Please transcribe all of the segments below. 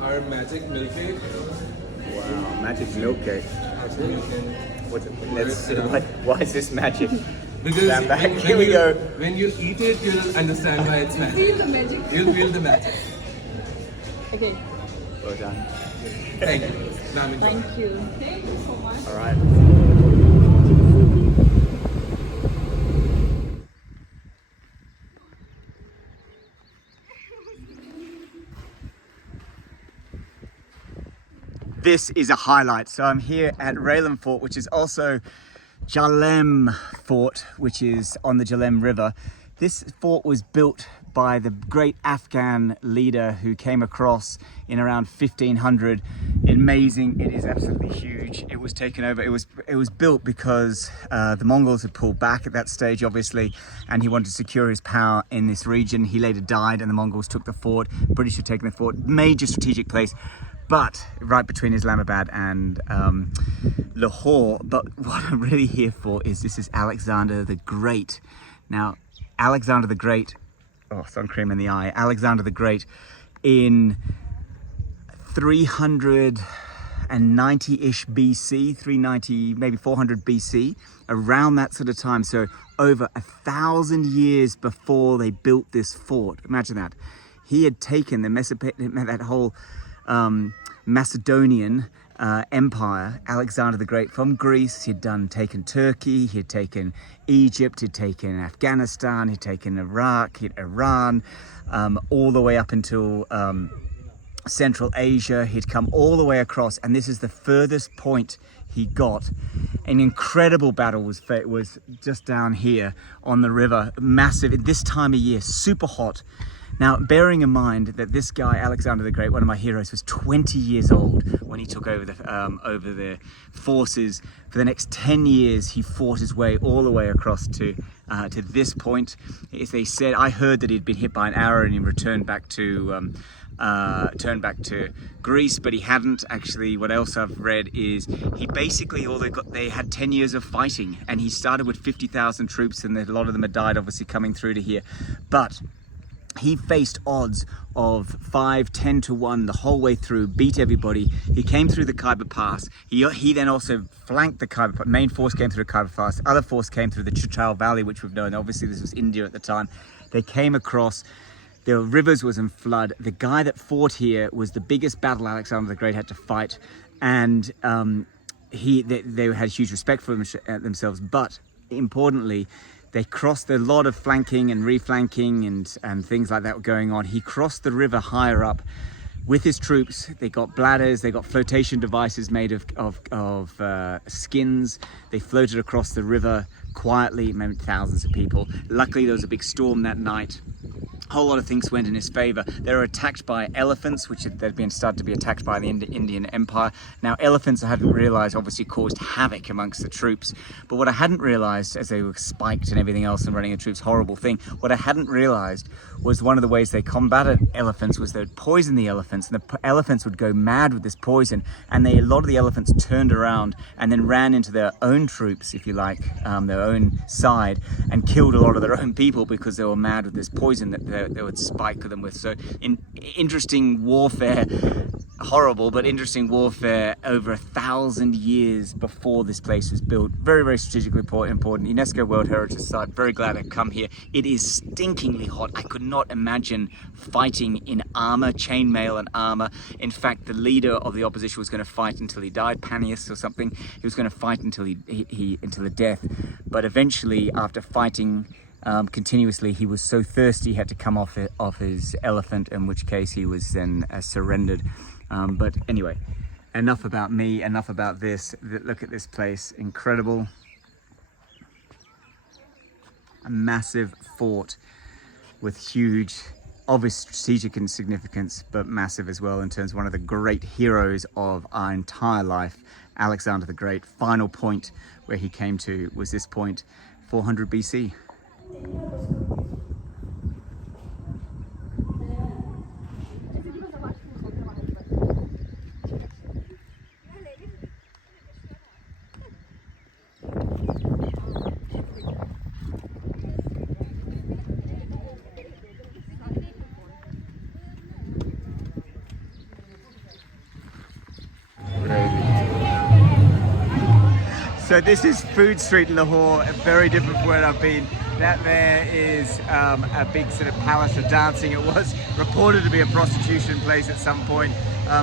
our magic milk cake. Wow, magic milk cake. Actually, you can. Why is this magic? Because Stand back. Here we go. When you eat it, you'll understand why it's magic. Feel the magic. You'll feel the magic. Okay. Well done. Thank you. Now I'm enjoying. Thank you. Thank you so much. All right. This is a highlight. So I'm here at Raylan Fort, which is also Jalem Fort, which is on the Jalem River. This fort was built by the great Afghan leader who came across in around 1500. Amazing, it is absolutely huge. It was taken over, it was built because the Mongols had pulled back at that stage, obviously, and he wanted to secure his power in this region. He later died and the Mongols took the fort. British had taken the fort, major strategic place, but right between Islamabad and Lahore. But what I'm really here for is this is Alexander the Great. Now, Alexander the Great, oh, sun cream in the eye. Alexander the Great in 390-ish BC, 390, maybe 400 BC, around that sort of time. So over 1,000 years before they built this fort. Imagine that. He had taken that whole Macedonian empire, Alexander the Great, from Greece. He'd taken Turkey, he'd taken Egypt, he'd taken Afghanistan, he'd taken Iraq, Iran, all the way up until Central Asia. He'd come all the way across, and this is the furthest point he got. An incredible battle was just down here on the river, massive at this time of year, super hot. Now, bearing in mind that this guy, Alexander the Great, one of my heroes, was 20 years old when he took over the forces. For the next 10 years, he fought his way all the way across to this point. As they said, I heard that he'd been hit by an arrow and he returned back to Greece, but he hadn't actually. What else I've read is he basically they had 10 years of fighting, and he started with 50,000 troops, and a lot of them had died, obviously coming through to here, but he faced odds of 5-10 to 1 the whole way through, beat everybody. He came through the Khyber Pass. He then also flanked the Khyber Pass. Main force came through the Khyber Pass. Other force came through the Chitral Valley, which we've known. Obviously, this was India at the time. They came across. The rivers was in flood. The guy that fought here was the biggest battle Alexander the Great had to fight, and they had huge respect for themselves. But importantly, they crossed a lot of flanking and reflanking and things like that were going on. He crossed the river higher up with his troops. They got bladders, they got flotation devices made of skins. They floated across the river quietly, maybe thousands of people. Luckily, there was a big storm that night. A whole lot of things went in his favor. They were attacked by elephants, which had been started to be attacked by the Indian Empire. Now, elephants, I hadn't realized, obviously caused havoc amongst the troops. But what I hadn't realized, as they were spiked and everything else and running the troops, horrible thing, what I hadn't realized was one of the ways they combated elephants was they would poison the elephants, and the elephants would go mad with this poison, and a lot of the elephants turned around and then ran into their own troops, if you like, their own side, and killed a lot of their own people because they were mad with this poison that they would spike them with. So interesting warfare, horrible, but interesting warfare over 1,000 years before this place was built. Very, very strategically important. UNESCO World Heritage Site. Very glad I come here. It is stinkingly hot. I could not imagine fighting in armor, chainmail and armor. In fact, the leader of the opposition was going to fight until he died, Panias or something. He was going to fight until until the death. But eventually, after fighting continuously, he was so thirsty he had to come off his elephant, in which case he was then surrendered. But anyway, enough about me, enough about this. Look at this place, incredible. A massive fort with huge, obvious strategic significance, but massive as well in terms of one of the great heroes of our entire life, Alexander the Great. Final point where he came to was this point, 400 BC. So this is Food Street, Lahore, very different from where I've been. That there is a big sort of palace of dancing. It was reported to be a prostitution place at some point,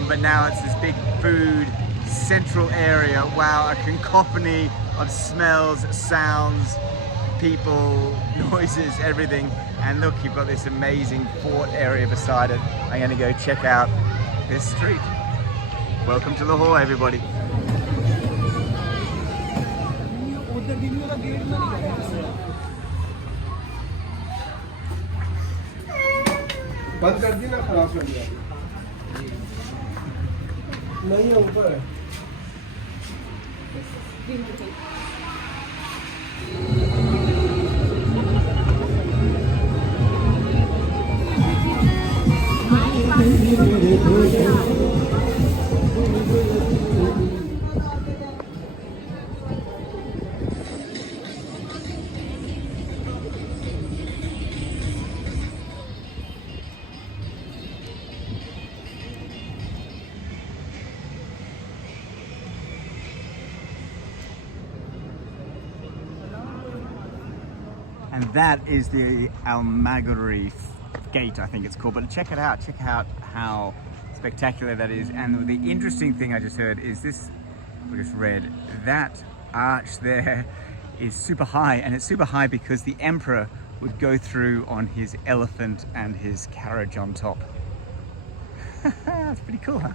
but now it's this big food central area. Wow, a cacophony of smells, sounds, people, noises, everything. And look, you've got this amazing fort area beside it. I'm going to go check out this street. Welcome to Lahore, everybody. बंद कर दी ना खराब कर दिया नहीं है ऊपर है And that is the Al Maghari gate, I think it's called. But check it out. Check out how spectacular that is. And the interesting thing I just heard is this, I just read, that arch there is super high. And it's super high because the emperor would go through on his elephant and his carriage on top. That's pretty cool, huh?